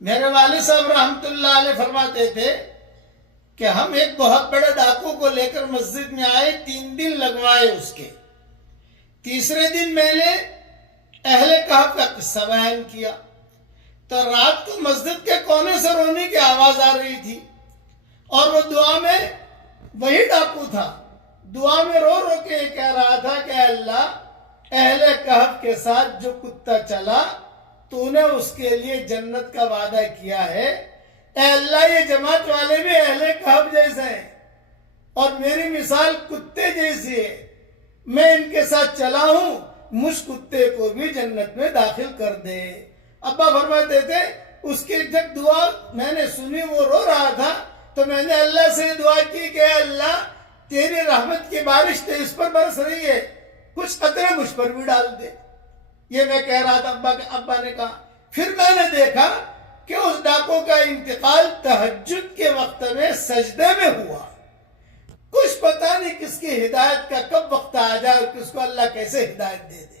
میرے والد صاحب رحمۃ اللہ علیہ فرماتے تھے کہ ہم ایک بہت بڑے ڈاکو کو لے کر مسجد میں آئے، 3 دن لگوائے اس کے۔ تیسرے دن میں نے اہل کہف کا قصہ بیان کیا تو رات کو مسجد کے کونے سے رونے کی آواز آ رہی تھی، اور وہ دعا میں، وہی ڈاکو تھا، دعا میں رو رو کے یہ کہہ رہا تھا کہ اے اللہ، اہل کہف کے ساتھ جو کتا چلا تو نے اس کے لیے جنت کا وعدہ کیا ہے، اے اللہ یہ جماعت والے بھی اہل کہف جیسے ہیں اور میری مثال کتے جیسی ہے، میں ان کے ساتھ چلا ہوں، مجھ کتے کو بھی جنت میں داخل کر دے۔ ابا فرماتے تھے اس کی جب دعا میں نے سنی، وہ رو رہا تھا، تو میں نے اللہ سے دعا کی کہ اے اللہ تیری رحمت کی بارش تو اس پر برس رہی ہے، کچھ قطرے مجھ پر بھی ڈال دے۔ یہ میں کہہ رہا تھا، ابا نے کہا۔ پھر میں نے دیکھا کہ اس ڈاکو کا انتقال تہجد کے وقت میں سجدے میں ہوا۔ کچھ پتہ نہیں کس کی ہدایت کا کب وقت آ جائے اور کس کو اللہ کیسے ہدایت دے دے۔